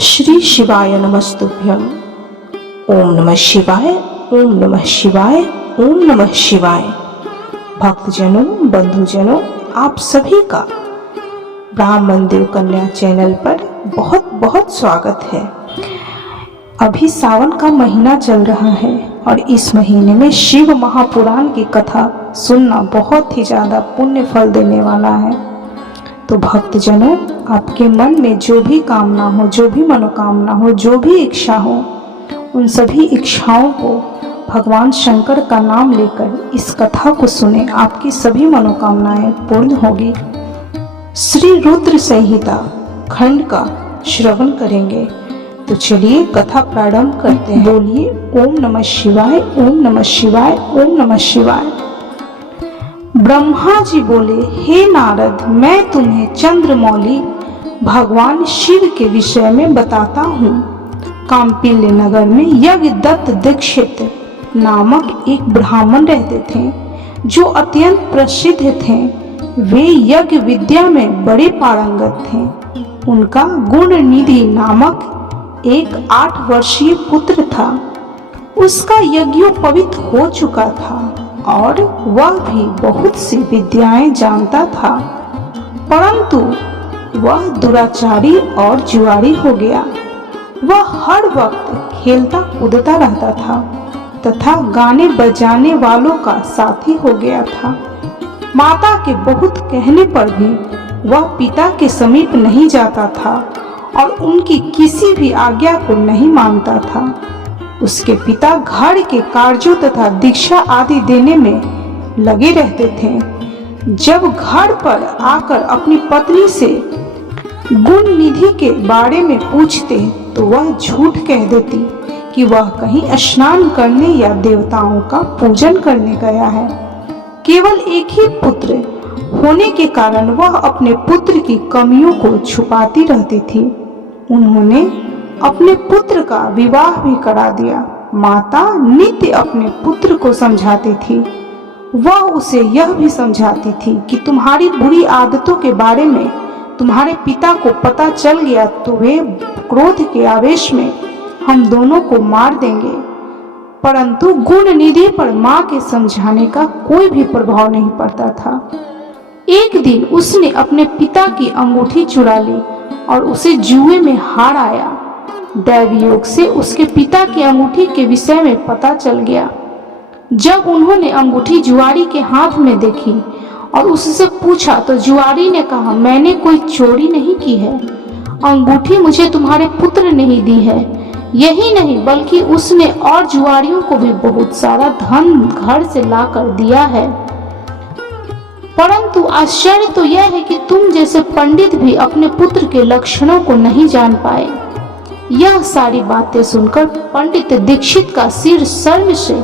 श्री शिवाय नमस्तुभ्यं। ओम नमः शिवाय, ओम नमः शिवाय, ओम नमः शिवाय। भक्तजनों, बंधुजनों, आप सभी का ब्राह्मण देव कन्या चैनल पर बहुत बहुत स्वागत है। अभी सावन का महीना चल रहा है और इस महीने में शिव महापुराण की कथा सुनना बहुत ही ज़्यादा पुण्य फल देने वाला है। तो भक्तजनों, आपके मन में जो भी कामना हो, जो भी मनोकामना हो, जो भी इच्छा हो, उन सभी इच्छाओं को भगवान शंकर का नाम लेकर इस कथा को सुने, आपकी सभी मनोकामनाएं पूर्ण होगी। श्री रुद्र संहिता खंड का श्रवण करेंगे। तो चलिए कथा प्रारंभ करते हैं। बोलिए ओम नमः शिवाय, ओम नमः शिवाय, ओम नमः शिवाय। ब्रह्मा जी बोले, हे नारद, मैं तुम्हें चंद्रमौली भगवान शिव के विषय में बताता हूँ। काम्पिल्य नगर में यज्ञदत्त दीक्षित नामक एक ब्राह्मण रहते थे जो अत्यंत प्रसिद्ध थे। वे यज्ञ विद्या में बड़े पारंगत थे। उनका गुणनिधि नामक एक 8 वर्षीय पुत्र था। उसका यज्ञोपवीत हो चुका था और वह भी बहुत सी विद्याएं जानता था, परंतु वह दुराचारी और जुआरी हो गया। वह हर वक्त खेलता कूदता रहता था तथा गाने बजाने वालों का साथी हो गया था। माता के बहुत कहने पर भी वह पिता के समीप नहीं जाता था और उनकी किसी भी आज्ञा को नहीं मानता था। उसके पिता घर के कार्यों तथा दीक्षा आदि देने में लगे रहते थे। जब घर पर आकर अपनी पत्नी से गुण निधि के बारे में पूछते तो वह झूठ कह देती कि वह कहीं स्नान करने या देवताओं का पूजन करने गया है। केवल एक ही पुत्र होने के कारण वह अपने पुत्र की कमियों को छुपाती रहती थी। उन्होंने अपने पुत्र का विवाह भी करा दिया। माता नित्य अपने पुत्र को समझाती थी। वह उसे यह भी समझाती थी कि तुम्हारी बुरी आदतों के बारे में तुम्हारे पिता को पता चल गया तो वे क्रोध के आवेश में हम दोनों को मार देंगे। परंतु गुणनिधि पर माँ के समझाने का कोई भी प्रभाव नहीं पड़ता था। एक दिन उसने अपने पिता की अंगूठी चुरा ली और उसे जुए में हार आया। दैवयोग से उसके पिता की अंगूठी के विषय में पता चल गया। जब उन्होंने अंगूठी जुआरी के हाथ में देखी और उससे पूछा तो जुआरी ने कहा, मैंने कोई चोरी नहीं की है। अंगूठी मुझे तुम्हारे पुत्र ने ही दी है। यही नहीं बल्कि उसने और जुआरियों को भी बहुत सारा धन घर से लाकर दिया है। परंतु आश्चर्य तो यह है कि तुम जैसे पंडित भी अपने पुत्र के लक्षणों को नहीं जान पाए। यह सारी बातें सुनकर पंडित दीक्षित का सिर शर्म से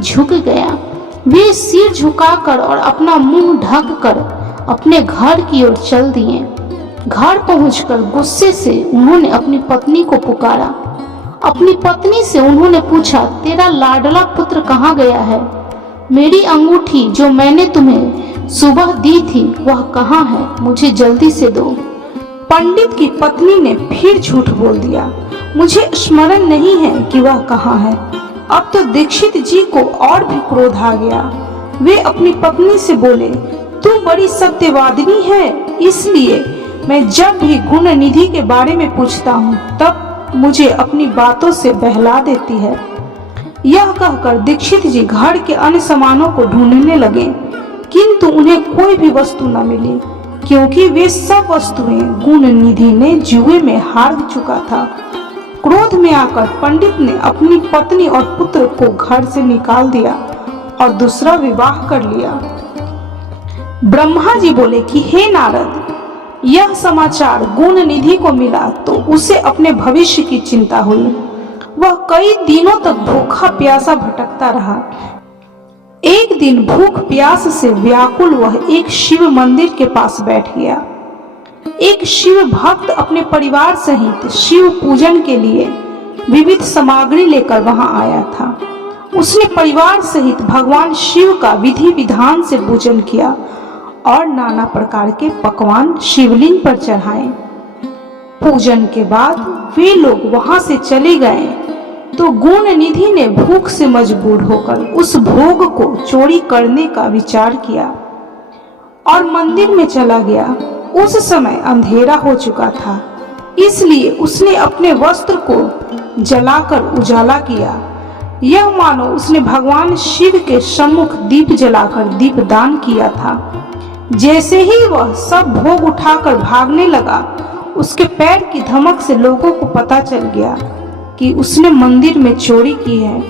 झुक गया। वे सिर झुकाकर और अपना मुंह ढककर अपने घर की ओर चल दिए। घर पहुंचकर गुस्से से उन्होंने अपनी पत्नी को पुकारा। अपनी पत्नी से उन्होंने पूछा, तेरा लाडला पुत्र कहाँ गया है? मेरी अंगूठी जो मैंने तुम्हें सुबह दी थी वह कहाँ है? मुझे जल्दी से दो। पंडित की पत्नी ने फिर झूठ बोल दिया, मुझे स्मरण नहीं है कि वह कहाँ है। अब तो दीक्षित जी को और भी क्रोध आ गया। वे अपनी पत्नी से बोले, तू बड़ी सत्यवादिनी है, इसलिए मैं जब भी गुण निधि के बारे में पूछता हूँ तब मुझे अपनी बातों से बहला देती है। यह कहकर दीक्षित जी घर के अन्य सामानों को ढूंढने लगे, किंतु उन्हें कोई भी वस्तु न मिली, क्योंकि वे सब वस्तुएं गुण निधि ने जुए में हार चुका था। क्रोध में आकर पंडित ने अपनी पत्नी और पुत्र को घर से निकाल दिया और दूसरा विवाह कर लिया। ब्रह्मा जी बोले कि हे नारद, यह समाचार गुण निधि को मिला तो उसे अपने भविष्य की चिंता हुई। वह कई दिनों तक भूखा प्यासा भटकता रहा। एक दिन भूख प्यास से व्याकुल वह एक शिव मंदिर के पास बैठ गया। एक शिव भक्त अपने परिवार सहित शिव पूजन के लिए विविध सामग्री लेकर वहां आया था। उसने परिवार सहित भगवान शिव का विधि विधान से पूजन किया और नाना प्रकार के पकवान शिवलिंग पर चढ़ाए। पूजन के बाद वे लोग वहां से चले गए तो गुण निधि ने भूख से मजबूर होकर उस भोग को चोरी करने का विचार किया और मंदिर में चला गया। उस समय अंधेरा हो चुका था, इसलिए उसने अपने वस्त्र को जलाकर उजाला किया। यह मानो उसने भगवान शिव के सम्मुख दीप जलाकर दीपदान किया था। जैसे ही वह सब भोग उठाकर भागने लगा, उसके पैर की धमक से लोगों को पता चल गया कि उसने मंदिर में चोरी की है।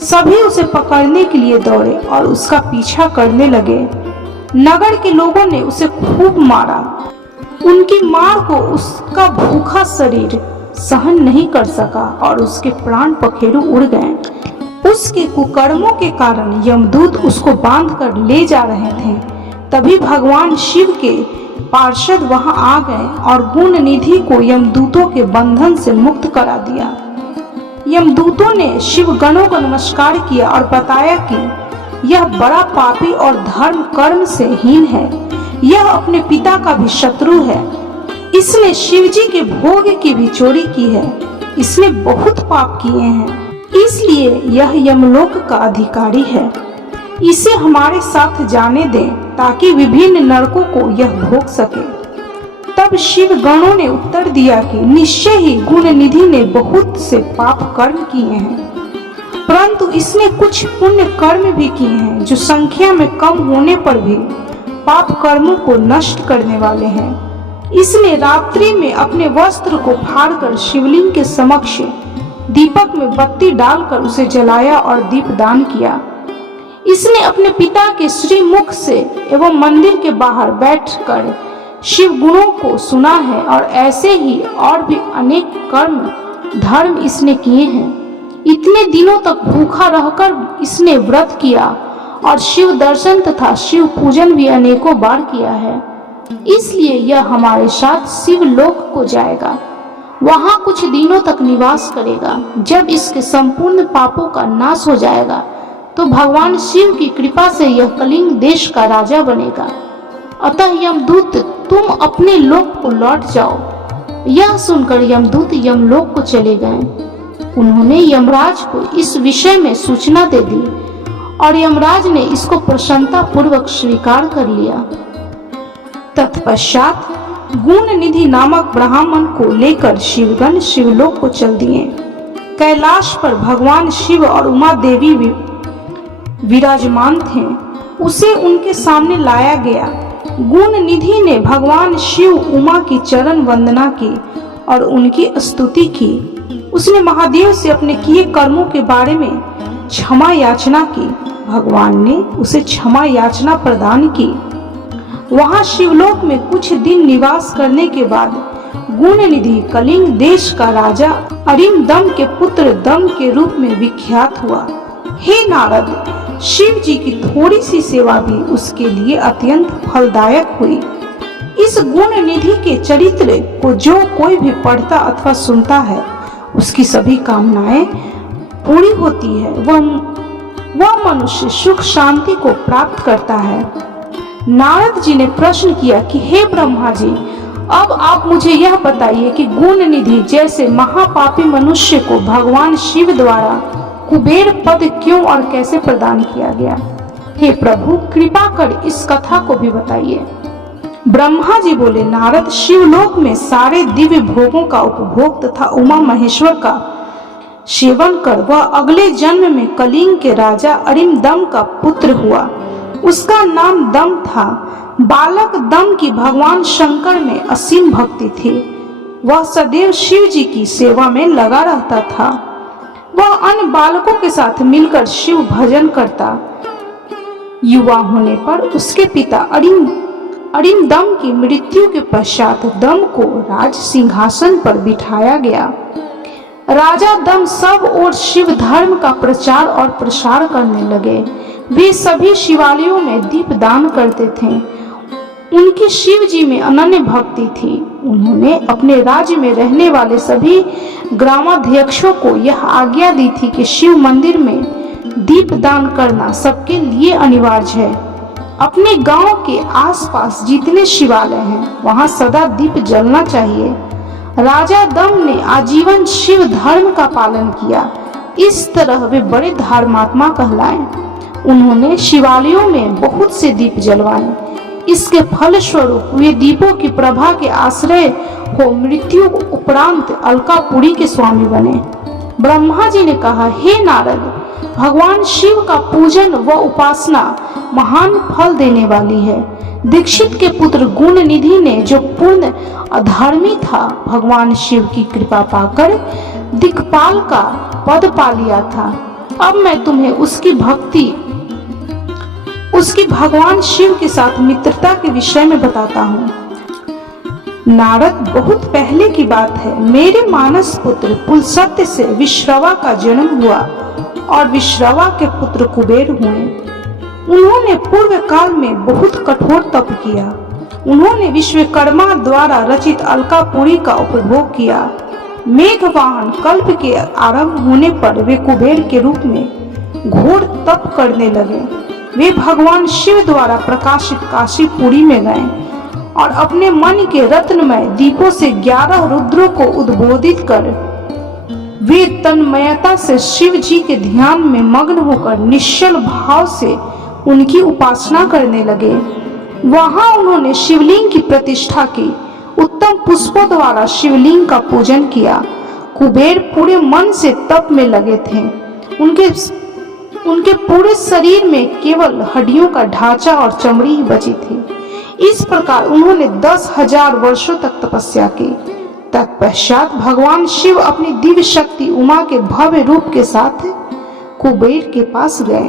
सभी उसे पकड़ने के लिए दौड़े और उसका पीछा करने लगे। नगर के लोगों ने उसे खूब मारा। उनकी मार को उसका भूखा शरीर सहन नहीं कर सका और उसके प्राण पखेरु उड़ गए। उसके कुकर्मों के कारण यमदूत उसको बांधकर ले जा रहे थे। तभी भगवान शिव के पार्षद वहां आ गए और गुण निधि को यमदूतों के बंधन से मुक्त करा दिया। यमदूतों ने शिव गणों को नमस्कार किया और बताया कि यह बड़ा पापी और धर्म कर्म से हीन है। यह अपने पिता का भी शत्रु है। इसने शिवजी के भोग की भी चोरी की है। इसने बहुत पाप किए हैं, इसलिए यह यमलोक का अधिकारी है। इसे हमारे साथ जाने दें ताकि विभिन्न नरकों को यह भोग सके। तब शिव गणों ने उत्तर दिया कि निश्चय ही गुण निधि ने बहुत से पाप कर्म किए हैं, परंतु इसने कुछ पुण्य कर्म भी किए हैं जो संख्या में कम होने पर भी पाप कर्मों को नष्ट करने वाले हैं। इसने रात्रि में अपने वस्त्र को फाड़कर शिवलिंग के समक्ष दीपक में बत्ती डालकर उसे जलाया और दीपदान किया। इसने अपने पिता के श्रीमुख से एवं मंदिर के बाहर बैठकर शिव गुणों को सुना है और ऐसे ही और भी अनेक कर्म धर्म इसने किए हैं। इतने दिनों तक भूखा रहकर इसने व्रत किया और शिव दर्शन तथा शिव पूजन भी अनेकों बार किया है। इसलिए यह हमारे साथ शिव लोक को जाएगा, वहां कुछ दिनों तक निवास करेगा। जब इसके संपूर्ण पापों का नाश हो जाएगा तो भगवान शिव की कृपा से यह कलिंग देश का राजा बनेगा। अतः यमदूत तुम अपने लोक को लौट जाओ। यह सुनकर यमदूत यमलोक को चले गए। उन्होंने यमराज को इस विषय में सूचना दे दी और यमराज ने इसको प्रसन्नता पूर्वक स्वीकार कर लिया। तत्पश्चात गुण निधि नामक ब्राह्मण को लेकर शिवगण शिवलोक को चल दिए। कैलाश पर भगवान शिव और उमा देवी विराजमान थे। उसे उनके सामने लाया गया। गुण निधि ने भगवान शिव उमा की चरण वंदना की और उनकी स्तुति की। उसने महादेव से अपने किए कर्मों के बारे में क्षमा याचना की। भगवान ने उसे क्षमा याचना प्रदान की। वहां शिवलोक में कुछ दिन निवास करने के बाद गुण निधि कलिंग देश का राजा अरिमदम के पुत्र दम के रूप में विख्यात हुआ। हे नारद, शिव जी की थोड़ी सी सेवा भी उसके लिए अत्यंत फलदायक हुई। इस गुण निधि के चरित्र को जो कोई भी पढ़ता अथवा सुनता है, उसकी सभी कामनाएं पूरी होती है। वह मनुष्य सुख शांति को प्राप्त करता है। नारद जी ने प्रश्न किया कि हे ब्रह्मा जी, अब आप मुझे यह बताइए कि गुण निधि जैसे महापापी मनुष्य को भगवान शिव द्वारा कुबेर पद क्यों और कैसे प्रदान किया गया। हे प्रभु, कृपा कर इस कथा को भी बताइए। ब्रह्मा जी बोले, नारद, शिवलोक में सारे दिव्य भोगों का उपभोग तथा उमा महेश्वर का सेवन कर वह अगले जन्म में कलिंग के राजा अरिमदम का पुत्र हुआ। उसका नाम दम था। बालक दम की भगवान शंकर में असीम भक्ति थी। वह सदैव शिव जी की सेवा में लगा रहता था। वह अन्य बालकों के साथ मिलकर शिव भजन करता। युवा होने पर उसके पिता अरिमदम की मृत्यु के पश्चात दम को राज सिंहासन पर बिठाया गया। राजा दम सब ओर शिव धर्म का प्रचार और प्रसार करने लगे। वे सभी शिवालयों में दीपदान करते थे। उनकी शिव जी में अनन्य भक्ति थी। उन्होंने अपने राज्य में रहने वाले सभी ग्रामाध्यक्षों को यह आज्ञा दी थी कि शिव मंदिर में दीपदान करना सबके लिए अनिवार्य है। अपने गांव के आसपास जितने शिवालय हैं वहां सदा दीप जलना चाहिए। राजा दम ने आजीवन शिव धर्म का पालन किया, इस तरह वे बड़े धर्मात्मा कहलाए। उन्होंने शिवालयों में बहुत से दीप जलवाए। इसके फलस्वरूप वे दीपों की प्रभा के आश्रय हो मृत्यु उपरांत अलकापुरी के स्वामी बने। ब्रह्मा जी ने कहा, हे नारद, भगवान शिव का पूजन व उपासना महान फल देने वाली है। दीक्षित के पुत्र गुण निधि ने जो पूर्ण अधर्मी था, भगवान शिव की कृपा पाकर दिक्पाल का पद पा लिया था। अब मैं तुम्हें उसकी भगवान शिव के साथ मित्रता के विषय में बताता हूँ। नारद, बहुत पहले की बात है, मेरे मानस पुत्र पुलसत्य से विश्रवा का जन्म हुआ और विश्रवा के पुत्र कुबेर हुए। उन्होंने पूर्व काल में बहुत कठोर तप किया। उन्होंने विश्वकर्मा द्वारा रचित अलकापुरी का उपभोग किया। मेघवाहन कल्प के आरंभ होने पर वे कुबेर के रूप में घोर तप करने लगे। वे भगवान शिव द्वारा प्रकाशित काशीपुरी में गए और अपने मन के रत्नमय दीपों से 11 रुद्रों को उद्बोधित कर वे तन्मयता से शिव जी के ध्यान में मग्न होकर निश्चल भाव से उनकी उपासना करने लगे। वहां उन्होंने शिवलिंग की प्रतिष्ठा की। उत्तम पुष्पों द्वारा शिवलिंग का पूजन किया। कुबेर पूरे मन से तप में लगे थे। उनके पूरे शरीर में केवल हड्डियों का ढांचा और चमड़ी ही बची थी। इस प्रकार उन्होंने 10,000 वर्षों तक तपस्या की। तत्पश्चात भगवान शिव अपनी दिव्य शक्ति उमा के भव्य रूप के साथ कुबेर के पास गए।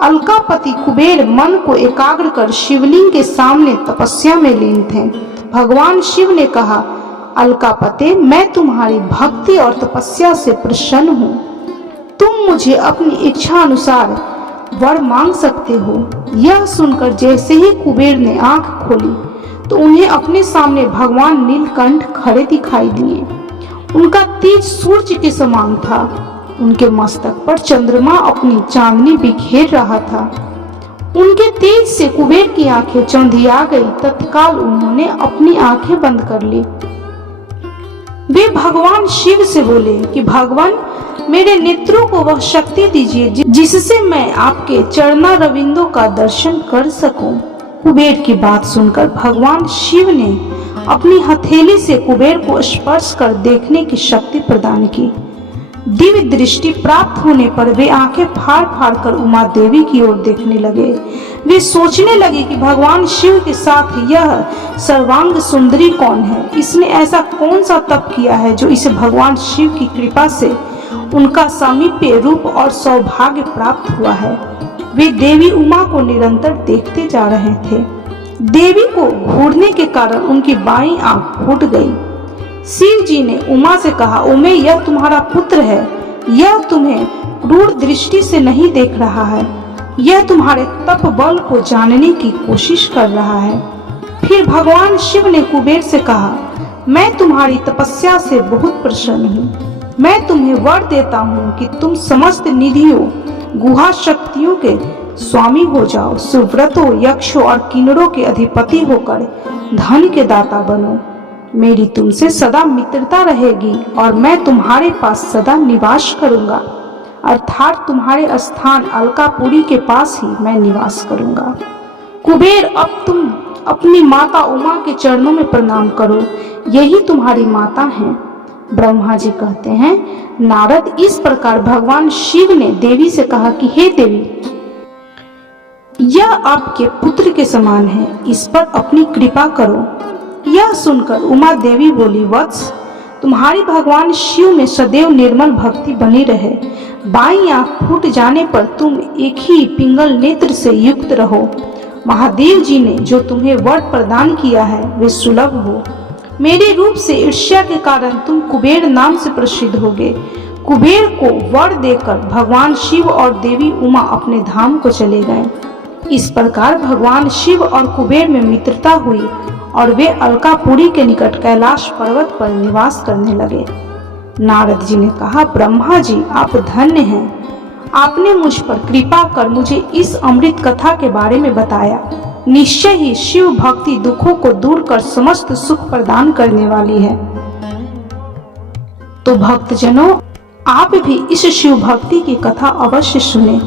अलकापति कुबेर मन को एकाग्र कर शिवलिंग के सामने तपस्या में लीन थे। भगवान शिव ने कहा, अलकापते, मैं तुम्हारी भक्ति और तपस्या से प्रसन्न हूँ। तुम मुझे अपनी इच्छा अनुसार वर मांग सकते हो। यह सुनकर जैसे ही कुबेर ने आंख खोली तो उन्हें अपने सामने भगवान नीलकंठ खड़े दिखाई दिए। उनका तेज सूर्य के समान था। उनके मस्तक पर चंद्रमा अपनी चांदनी बिखेर रहा था। उनके तेज से कुबेर की आंखें चौंधिया गई। तत्काल उन्होंने अपनी आंखें बंद कर ली। वे भगवान शिव से बोले कि भगवान, मेरे नेत्रों को वह शक्ति दीजिए जिससे मैं आपके चरणा रविंदों का दर्शन कर सकूं। कुबेर की बात सुनकर भगवान शिव ने अपनी हथेली से कुबेर को स्पर्श कर देखने की शक्ति प्रदान की। दिव्य दृष्टि प्राप्त होने पर वे आंखें फाड़ फाड़ कर उमा देवी की ओर देखने लगे। वे सोचने लगे कि भगवान शिव के साथ यह सर्वांग सुंदरी कौन है। इसने ऐसा कौन सा तप किया है जो इसे भगवान शिव की कृपा से उनका सामीप्य रूप और सौभाग्य प्राप्त हुआ है। वे देवी उमा को निरंतर देखते जा रहे थे। देवी को घूरने के कारण उनकी बाईं आंख फूट गई। शिव जी ने उमा से कहा, उमे, यह तुम्हारा पुत्र है। यह तुम्हें क्रूर दृष्टि से नहीं देख रहा है। यह तुम्हारे तप बल को जानने की कोशिश कर रहा है। फिर भगवान शिव ने कुबेर से कहा, मैं तुम्हारी तपस्या से बहुत प्रसन्न हूँ। मैं तुम्हें वर देता हूँ कि तुम समस्त निधियों, गुहा शक्तियों के स्वामी हो जाओ। सुव्रतों, यक्षों और किन्नरों के अधिपति होकर धन के दाता बनो। मेरी तुमसे सदा मित्रता रहेगी और मैं तुम्हारे पास सदा निवास करूंगा, अर्थात तुम्हारे स्थान अलकापुरी के पास ही मैं निवास करूंगा। कुबेर, अब तुम अपनी माता उमा के चरणों में प्रणाम करो, यही तुम्हारी माता हैं। ब्रह्मा जी कहते हैं, नारद, इस प्रकार भगवान शिव ने देवी से कहा कि हे देवी, यह आपके पुत्र के समान है, इस पर अपनी कृपा करो। यह सुनकर उमा देवी बोली, वत्स, तुम्हारी भगवान शिव में सदैव निर्मल भक्ति बनी रहे। बाईं आंख फूट जाने पर तुम एक ही पिंगल नेत्र से युक्त रहो। महादेव जी ने जो तुम्हें वर प्रदान किया है वे सुलभ हो। मेरे रूप से ईर्ष्या के कारण तुम कुबेर नाम से प्रसिद्ध होगे। कुबेर को वर देकर भगवान शिव और देवी उमा अपने धाम को चले गए। इस प्रकार भगवान शिव और कुबेर में मित्रता हुई और वे अलकापुरी के निकट कैलाश पर्वत पर निवास करने लगे। नारद जी ने कहा, ब्रह्मा जी, आप धन्य हैं। आपने मुझ पर कृपा कर मुझे इस अमृत कथा के बारे में बताया। निश्चय ही शिव भक्ति दुखों को दूर कर समस्त सुख प्रदान करने वाली है। तो भक्तजनों, आप भी इस शिव भक्ति की कथा अवश्य सुने।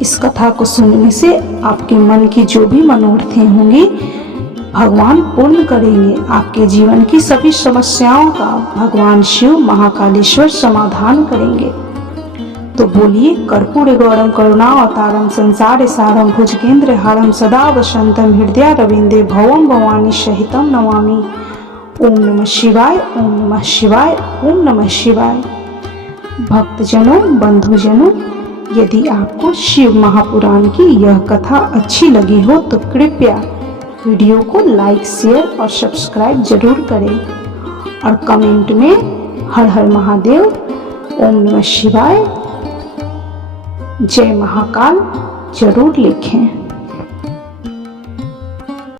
इस कथा को सुनने से आपके मन की जो भी मनोरथें होंगी भगवान पूर्ण करेंगे। आपके जीवन की सभी समस्याओं का भगवान शिव महाकालेश्वर समाधान करेंगे। तो बोलिए, कर्पूर गौरम करुणावतारम संसार सारम भुजगेंद्र हारम सदा वसंतम हृदय रविंदे भवम भवानी सहितम नमामि। ओम नमः शिवाय, ओम नमः शिवाय, ओम नमः शिवाय। भक्तजनों, बंधुजनों, यदि आपको शिव महापुराण की यह कथा अच्छी लगी हो तो कृपया वीडियो को लाइक, शेयर और सब्सक्राइब जरूर करें और कमेंट में हर हर महादेव, ओम नमः शिवाय, जय महाकाल जरूर लिखें।